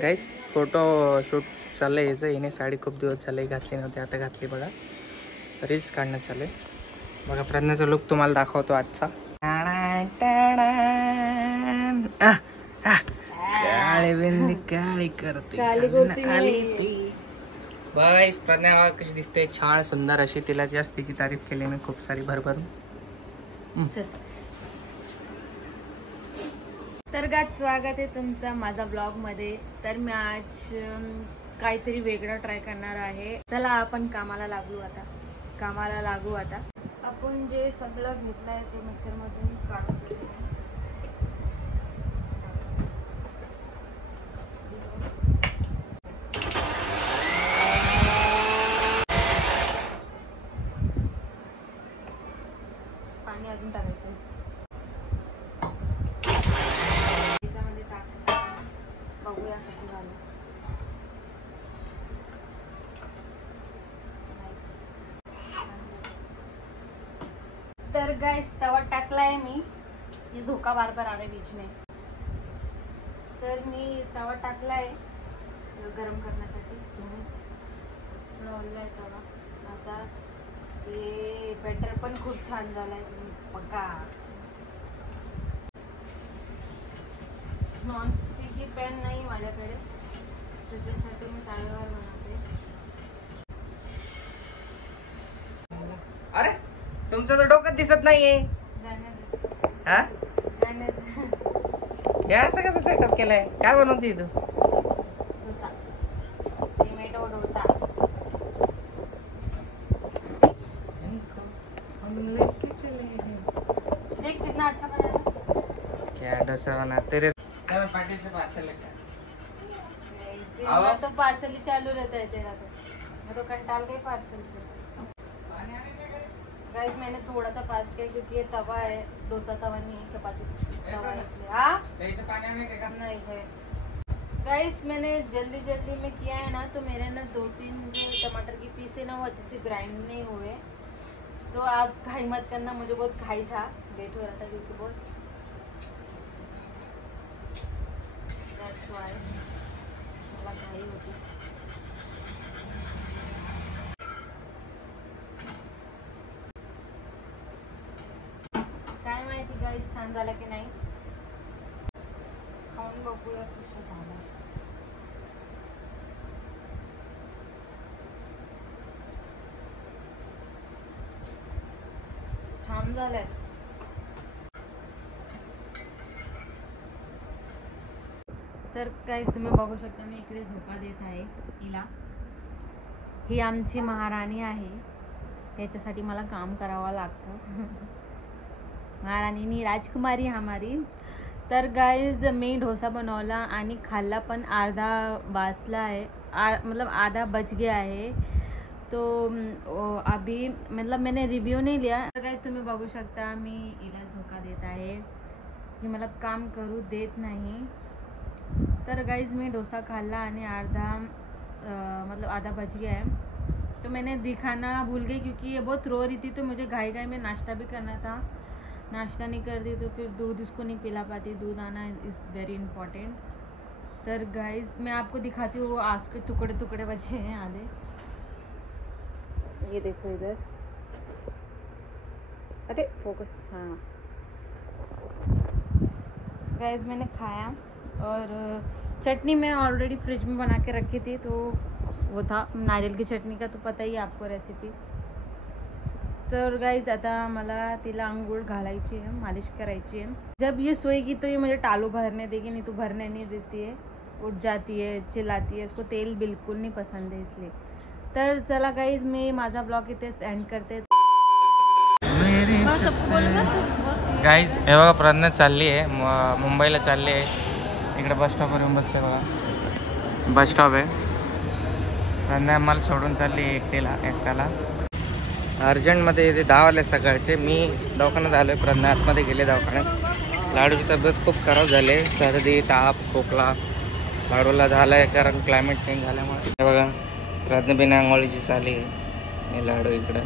गाईस photo shoot चाललंय याचं. हिने साडी खूप दिवस झाले घातली नव्हती, आता घातली बघा. रील्स काढणं चाललंय बघा. प्रज्ञाचा लुक तुम्हाला दाखवतो आजचा. काळी बिंदी काळी करते गाईस. प्रज्ञा बघा कशी दिसते, छान सुंदर अशी. तिला जास्त तिची तारीफ केली मी खूप सारी भरभरून. तर गात स्वागत आहे तुमचं माझा ब्लॉग मध्ये. तर मी आज काहीतरी वेगळं ट्राय करणार आहे. चला आपण कामाला लागू आता. आपण जे सगळं घेतलंय ते मिक्सर मधून काढून घेऊ. पाणी अजून टाकायचं. त्याच्यामध्ये टाकायचं. बघूया कसं झालं. तर गाइस तवा टाकलाय मी. ये झोका बार बार आ रहा है बीच में. तर मी तवा टाकलाय गरम करण्यासाठी. लावलाय तवा. आता हे बॅटर पण खूप छान झालंय बघा. नॉनस्टिकी पॅन नाही माझ्याकडे, त्याच्यासाठी मी ताव्यावर बनवते. अरे तुमचं तर डोकं दिसत नाहीये. हा हे असं कसं सेटअप केलंय? काय बनवते तू? डोसा, टोमॅटो डोसा. देख कितना अच्छा बना है. क्या डोसा बनाते रे? मैं पार्टी से पार्सल लेकर तेरा तो पार्सल ही चालू रहता है तेरा तो. मैं तो कंटाल गई पार्सल से. गाइस मैंने थोड़ा सा फास्ट किया क्योंकि ये तवा है, डोसा तवा नहीं है, चपाती तवा है इसलिए. हाँ नहीं है गाइस. मैंने जल्दी में किया है ना, तो मेरे ना 2-3 जो टमाटर की पीस है ना वो अच्छे से ग्राइंड नहीं हुए. तो आप खाई मत करना, मुझे बहुत खाई था, लेट हो रहा था क्योंकि बहुत. That's why मला घाई होती. काय माहिती गाईस छान झालं की नाही. खाऊन बघूया कसं झालं. छान झालंय. तर गाईस तुम्ही बघू शकता मी इकडे झोका देत आहे हिला. ही आमची महाराणी आहे, त्याच्यासाठी मला काम करावं लागतं. महाराणी राजकुमारी हमारी. तर गाइस मी डोसा बनवला आणि खाल्ला, पण अर्धा वाचला आहे. मतलब आधा बच गया है. तो अभी मतलब मैंने रिव्यू नहीं लिया. तर गाइस तुम्ही बघू शकता मी हिला झोका देत आहे, की मला काम करू देत नहीं. तर गाइस मैं डोसा खाला आणि मतलब आधा बच गया है. तो मैंने दिखाना भूल गई क्योंकि ये बहुत रो रही थी, तो मुझे घाई में नाश्ता भी करना था. नाश्ता नहीं करती तो फिर दूध इसको नहीं पिला पाती. दूध आना इज़ वेरी इम्पोर्टेंट. तर गाइस मैं आपको दिखाती हूँ. आज के टुकड़े बचे हैं आधे. ये देखो इधर. अरे फोकस. हाँ गाइस मैंने खाया, और चटनी मैं ऑलरेडी फ्रिज में बना के रखी थी, तो वो था नारियल की चटनी का, तो पता ही आपको रेसिपी. तर गाइस आता मला तिला आंघोळ घालायची आहे, मालिश करायची आहे. जब ये सोएगी तो ये मुझे टालू भरने देगी, नहीं तो भरने नहीं देती है. उठ जाती है, चिल्लाती है. उसको तेल बिल्कुल नहीं पसंद है इसलिए. तर चला गाइस मी माझा ब्लॉग इथे एंड करते. गाईज हे बघा प्रज्ञा चालली आहे मुंबईला चालली आहे. इकडे बस स्टॉपवर येऊन बसले बघा. बस स्टॉप आहे. प्रज्ञा मला सोडून चालली आहे एकट्याला. अर्जंटमध्ये ते 10 वाजले सकाळचे. मी दवाखान्यात आलो आहे. प्रज्ञा आतमध्ये गेले दवाखान्यात. लाडूची तब्येत खूप खराब झाली आहे. सर्दी, ताप, खोकला लाडूला झाला आहे, कारण क्लायमेट चेंज झाल्यामुळे. हे बघा प्रज्ञा बिना आंघोळीची चालली आहे. हे लाडू इकडं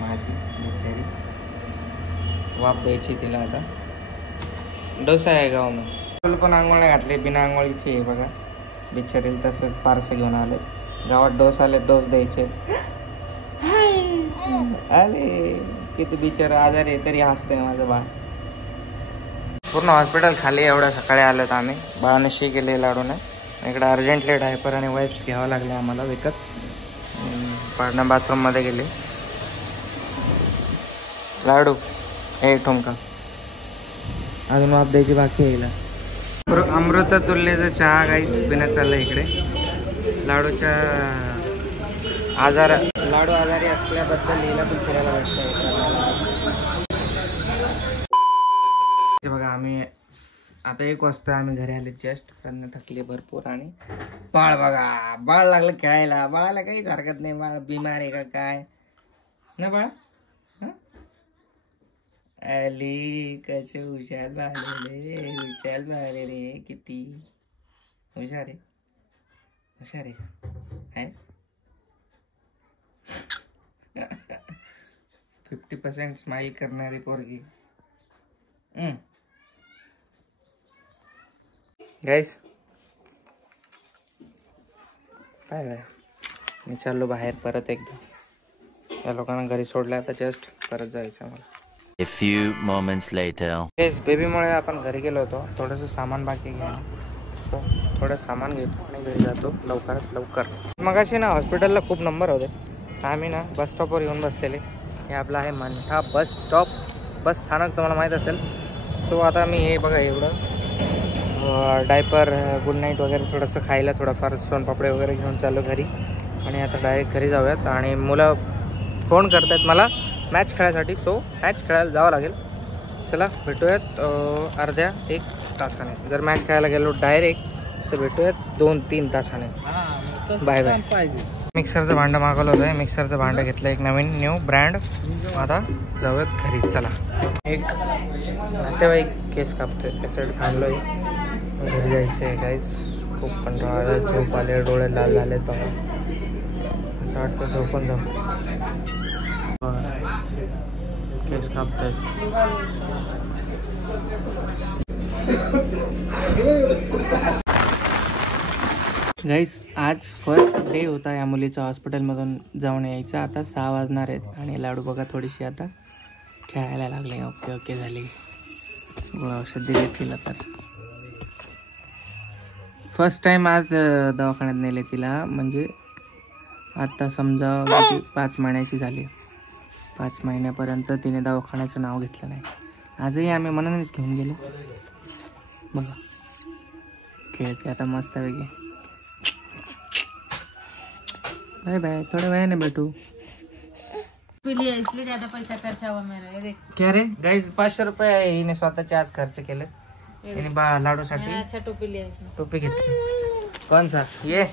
माझी बिचारी वाप द्यायची तिला. आता डोसा आहे गाव में. पण आंघोळ नाही घातली, बिना आंघोळीची आहे बघा. बिचारेल तसंच पार्सल घेऊन आले. गावात डोस आले, डोस द्यायचे आले. किती बिचारा आजारी आहे तरी हसतंय माझं बाळ. पूर्ण हॉस्पिटल खाली. एवढ्या सकाळी आलो तर आम्ही. बाळाने शी केले लाडूने. इकडे अर्जंटली डायपर आणि वाईप्स घ्यावं लागले आम्हाला विकत. पाडणा बाथरूममध्ये गेले. लाडू हे ठोमका अजून वाप द्यायची बाकी यायला. अमृत तुल्यचा चहा गाईस पिण्यात चाललं इकडे. लाडूच्या लाडू आजारी असल्याबद्दल हिला पण फिरायला भेटतंय बघा. आम्ही आता 1 वाजता आम्ही घरी आले जस्ट. प्रज्ञा थकली भरपूर आणि बाळ बघा, बाळ लागलं खेळायला. बाळाला काहीच हरकत नाही. बाळ बिमार आहे का काय ना बाळ. अली कसे हुशार बाळले रे, हुशार बाळले रे. किती हुशार आहे, हुशार आहे. 50% स्माइल करणारी पोरगी. गाईस काय मी चाललो बाहेर परत एकदा. या लोकांना घरी सोडलं आता जस्ट. परत जायचं मला. A few moments later. तेच बेबीमुळे आपण घरी गेलो होतो. थोडंसं सामान बाकी घ्यायला. सो थोडं सामान घेतो आणि घरी जातो लवकरात लवकर. मगाशी ना हॉस्पिटलला खूप नंबर होते. आम्ही ना बस स्टॉपवर येऊन बसलेले. हे आपलं आहे मंठा बस स्टॉप. बस स्थानक तुम्हाला माहीत असेल. सो आता मी हे बघा एवढं डायपर, गुड नाईट वगैरे थोडंसं खायला, थोडंफार सोनपापडे वगैरे घेऊन चाललो घरी. आणि आता डायरेक्ट घरी जाऊयात. आणि मुलं फोन करतात मला मॅच खेळायसाठी. सो मॅच खेळायला जावं लागेल. चला भेटूयात अर्ध्या 1 तासाने. जर मॅच खेळायला गेलो डायरेक्ट तर भेटूयात 2-3 तासाने. Bye bye. मिक्सरचं भांडं मागवलं होतं. मिक्सरचं भांडं घेतलं एक नवीन न्यू ब्रँड. आता जाऊयात घरी. चला. एक नातेवाईक केस कापतोय त्यासाठी थांबलो आहे. घरी जायचं आहे गाईस. खूप कंटाळा, झोप आले, डोळे लाल झालेत बघा. असं वाटतं झोपून जाऊ. केस कापतोय. गाईस आज फर्स्ट डे होता या मुलीचा हॉस्पिटलमधून जाऊन यायचा. आता 6 वाजणार आहेत आणि लाडू बघा थोडीशी आता खेळायला लागले. ओके ओके झाली. गोळ्या औषध दिले तिला. तर फर्स्ट टाइम आज दवाखान्यात नेले तिला. म्हणजे आता समजा 5 महिन्याची झाली. 5 महिन्यापर्यंत तिने दवाखान्याचं नाव घेतलं नाही. आजही आम्ही मनानेच घेऊन गेलो. बघा खेळते आता मस्त वेगळे. Bye bye. थोड्या वेळाने भेटू. इसलिए ज्यादा पैसा खर्च हुआ मेरा. देख क्या रे गाइस 500 रुपये हिने स्वतःचे आज खर्च केले. हिने लाडूसाठी अच्छा टोपी लिया. टोपी घेतली. कौन सा ये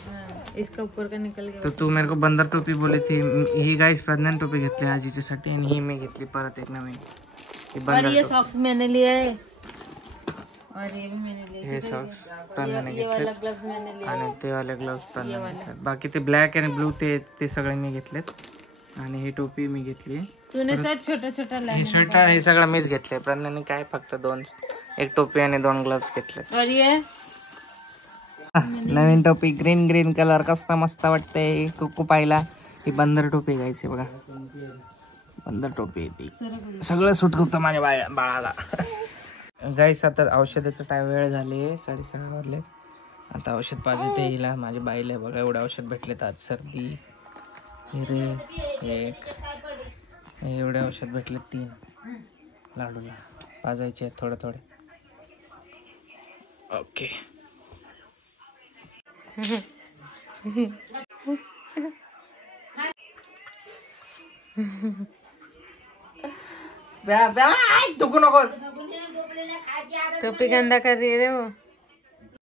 इसका ऊपर का निकल गया. तो तू मेरे को बंदर टोपी बोली थी. ही गाइस प्रज्ञान टोपी घेतली आज हिच्यासाठी. आणि ही मी घेतली परत एक नवीन. और ये सॉक्स मैंने लिया है. और ये भी मैंने लिए. हे सॉक्स प्रज्ञाने ये वाला घेतले. ग्लव्स मैंने लिया. आणि ते वाले ग्लोव्स प्रज्ञाने घेतले. बाकी ते ब्लॅक आणि ब्लू ते सगळे मी घेतलेत. आणि ही टोपी मी घेतली. तूने सर छोटा छोटा हे स्वेटर हे सगळं मीच घेतले. प्रज्ञाने काय फक्त 1 टोपी आणि 2 ग्लव्स घेतले. और ये नवीन टोपी ग्रीन कलर कसं मस्त वाटते कुकू पाहिला. ही बंदर टोपी घ्यायची बघा. बंदर टोपी ती सगळं सुट होतं माझ्या बाळाला. गाईस आता औषधाचा वेळ झाले. 6:30 वाजले. आता औषध पाहिजे हिला. माझ्या बाईला बघा एवढे औषध भेटलेत आज. सर्दी हिरे 1 एवढे औषध भेटले. 3 लाडूला पाजायचे थोडे थोडे. ओके. दुखू नको. टोपी गंदा कर रही है रे वो.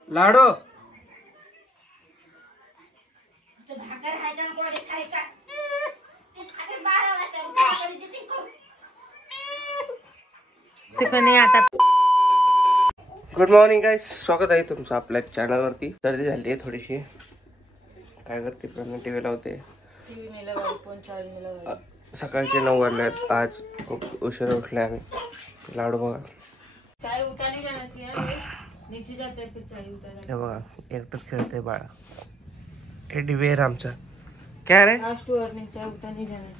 लाडू नाही आता. गुड मॉर्निंग गाईस. स्वागत आहे तुमचं आपल्या चॅनलवरती. सर्दी झाली आहे थोडीशी. काय करते प्रज्ञा टीव्ही लावते. सकाळचे 9 वाजले आहेत. आज खूप उशीर उठले आम्ही. लाडू बघा चाय उठाने जाना चाहिए. नीचे जाते हैं फिर चाहिए उतर हे बघा एकटंच खेळते बाळा. टेडी बेअर आमचा. काय रे लास्ट टूर नीचे उतर नहीं जाना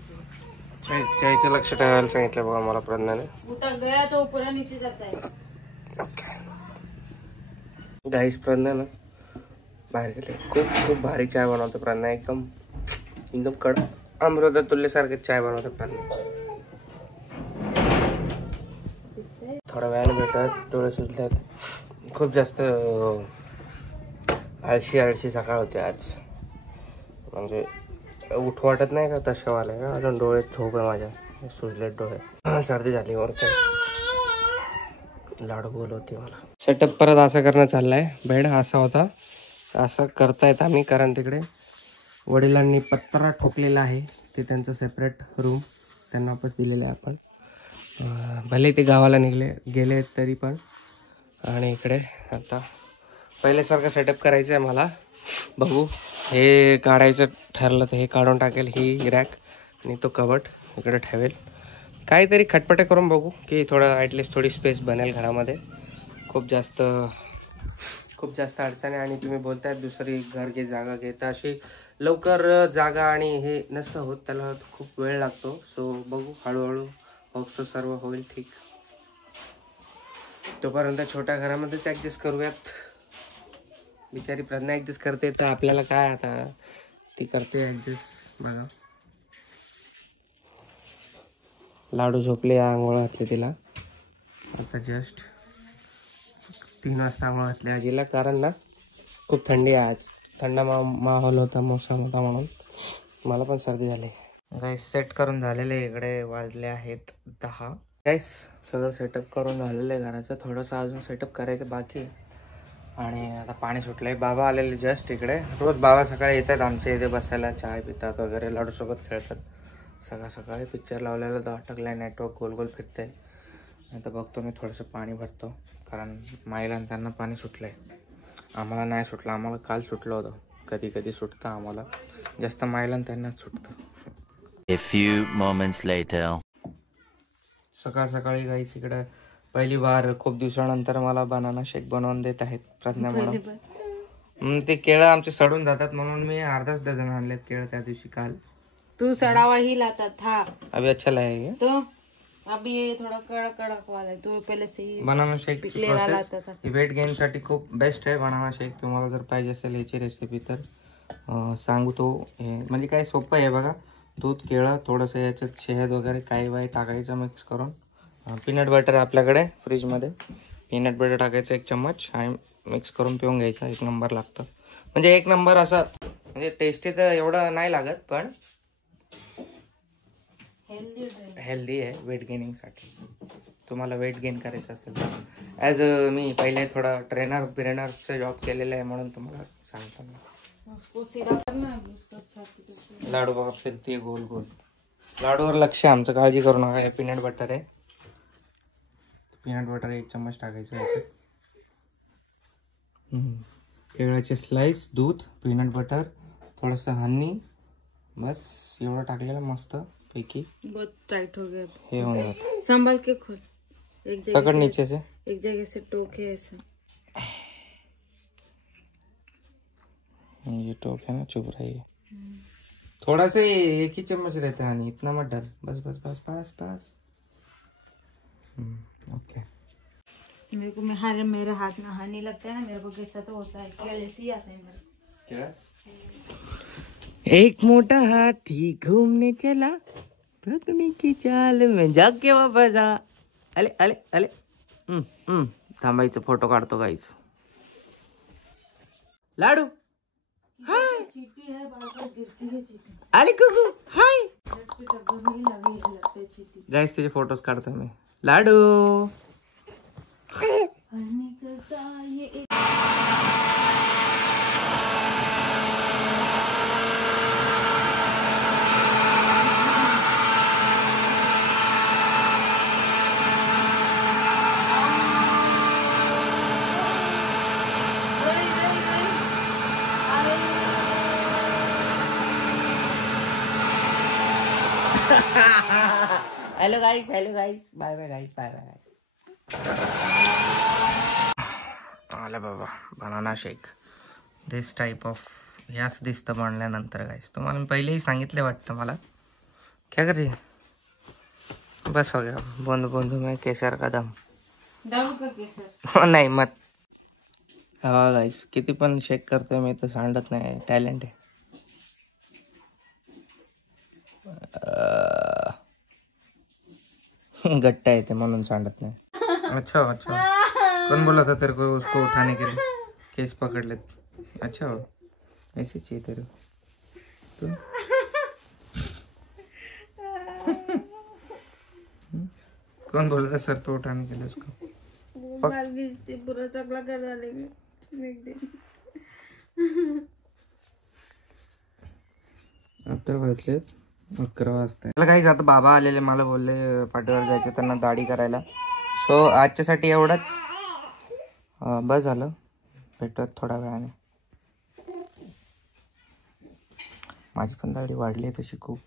चाहिए. चायचं लक्ष ठेवायला सांगितलं बघा मला प्रज्ञाने. उतर गया तो पूरा नीचे जाता है. गाईस प्रज्ञा ना बाहेर गेले. खूप खूप भारी चाय बनवतो प्रज्ञा. एकदम एकदम कडक अमृता तुल्यसारखे चाय बनवतो प्रज्ञा. थोड्या वेळाने भेटत. डोळे सुटल्यात. खूप जास्त आळशी सकाळ होते आज. म्हणजे उठ वाटत नाही का तशा वाला का. अजून डोळे झोप आहे माझ्या. सुजलेत डोळे. सर्दी झाली वर काय. लाडू बोलवते मला. सेटअप परत असं करणं चाललंय. बेड असा होता असं करतायत आम्ही. कारण तिकडे वडिलांनी पत्रा ठोकलेला आहे. ते त्यांचं सेपरेट रूम त्यांना वापस दिलेलं आहे आपण. भले ते गावाला गेले तरी पण. आणि इकडे आता पहिल्यासारखं सेटअप करायचं आहे मला. बघू हे काढायचं ठरलं तर हे काढून टाकेल. ही रॅक आणि तो कबट इकडे ठेवेल. काहीतरी खटपटे करून बघू की थोडं ॲटलिस्ट थोडी स्पेस बनेल घरामध्ये. खूप जास्त अडचण आहे. आणि तुम्ही बोलतायत दुसरी घर घे जागा घे. तर अशी लवकर जागा आणि हे नसतं होत. त्याला खूप वेळ लागतो. सो बघू हळूहळू होपसो सर्व होईल ठीक. तोपर्यंत छोट्या घरामध्येच ॲडजस्ट करूयात. बिचारी प्रज्ञा ॲडजस्ट करते तर आपल्याला काय आता. ती करते ॲडजस्ट बघा. लाडू झोपले. आंघोळ घातली तिला आता जस्ट 3 वाजता आंघोळ घातली आजीला. कारण ना खूप थंडी आहे आज. थंड माहोल होता मोसम होता म्हणून मला पण सर्दी झाली. गाईस सेट करून झालेले. इकडे वाजले आहेत 10. गाईस सगळं सेटअप करून झालेलं आहे घराचं. थोडंसं अजून सेटअप करायचं बाकी. आणि आता पाणी सुटलंय. बाबा आलेले जस्ट इकडे. रोज बाबा सकाळी येतात आमच्या इथे बसायला. चाय पितात वगैरे. लाडूसोबत खेळतात. सकाळी पिक्चर लावलेलं तर अटकलाय. नेटवर्क गोल गोल फिरतंय. आता बघतो मी थोडंसं पाणी भरतो. कारण माईला त्यांना पाणी सुटलंय. आम्हाला नाही सुटलं. आम्हाला काल सुटलं होतं. कधी कधी सुटतं आम्हाला जास्त. माईला त्यांनाच सुटतं. A few moments later. सकाळी गाईस इकडे पहिली बार खूप दिवसानंतर मला बनाना शेक बनवून देत आहेत प्रज्ञा म्हणून. ते केळं आमचे सडून जातात म्हणून मी अर्धाच डझन आणलेत केळं त्या दिवशी काल. तू सड़ा हुआ ही लाता था. अभी अच्छा लगेगा तो अभी ये थोड़ा कड़क वाला है. तो पहले से ही बनाना शेक ची पिकलेला प्रोसेस लाता था. वेट गेन साठी खूप बेस्ट आहे बनाना शेक. तुम्हाला जर पाहिजे असेल याची रेसिपी तर सांगू. तो म्हणजे काय सोपं आहे बघा. दूध केळं थोडंसं याच्यात शहद वगैरे काही टाकायचं मिक्स करून. पीनट बटर आपल्याकडे फ्रीजमध्ये. पीनट बटर टाकायचं 1 चम्मच आणि मिक्स करून पिऊन घ्यायचा. 1 नंबर लागतं. म्हणजे 1 नंबर असं. म्हणजे टेस्टी तर एवढं नाही लागत पण हेल्दी आहे वेट गेनिंगसाठी. तुम्हाला वेट गेन करायचं असेल तर. ॲज मी पहिले थोडा ट्रेनरचा जॉब केलेला आहे म्हणून तुम्हाला सांगतो मी. लाडू बघा फिरते गोल गोल. लाडूवर लक्ष आहे आमचं. काळजी करू नका. हे पीनट बटर आहे. पीनट बटर 1 चम्मच टाकायचं याच्यात. केळाचे स्लाइस, दूध, पीनट बटर, थोडंसं हनी. बस एवढं टाकलेलं मस्त पैकी. बहुत टाइट हो गया. हे होऊन जातं. संभाल के खोल. एक जगह पकड़ नीचे से. एक जगह से टोके ऐसे. ये टोक है ना चुप रहिए. थोड़ा सा 1 ही चम्मच रहता है हनी. इतना मत डर. बस बस बस बस बस. ओके. मेरे को मेरे हाथ में हनी लगता है ना. मेरे को कैसा तो होता है. कैसे ही आता है मेरे. एक मोटा हाथी घूमने चला पकड़ने की चाल में जाके वापस आ. अले अले अले. थांबायचं फोटो काढतो गाईच. लाडू हाय. चीटी है बार गिरती है चीटी. अले कुकू हाय. डब्बे में लगी लगता है चीटी. गाईस त्याचे फोटोज काढतो मी. लाडू हनी कसा ये एक. Hello guys bye bye guys bye bye guys. आला बाबा banana shake. This type of याच दिसतं बनल्यानंतर गाईस. तुम्हाला मी पहिलेही सांगितले वाटतं मला. क्या कर रही है? बस हो गया. बोंद बोंद में केसर का दम. नाही मत. हा गाईस किती पण शेक करतोय मी तर सांडत नाही. टॅलेंट आहे. गट्ट आहे ते म्हणून सांडत नाही. अच्छा अच्छा. कौन बोला था तेरे को उसको उठाने के लिए? केस पकड़ ले. अच्छा हो ऐसी चाहिए तेरे को. कौन बोला था सर पे उठाने के लिए उसको? पूरा चकला कर डालेंगे एक दिन. आता वाजले 11 वाजता. मला काहीच आता बाबा आलेले मला बोलले पाठीवर जायचं त्यांना दाढी करायला. सो आजच्यासाठी एवढंच. बस झालं. भेटूयात थोड्या वेळाने. माझी पण दाढी वाढली आहे तशी खूप.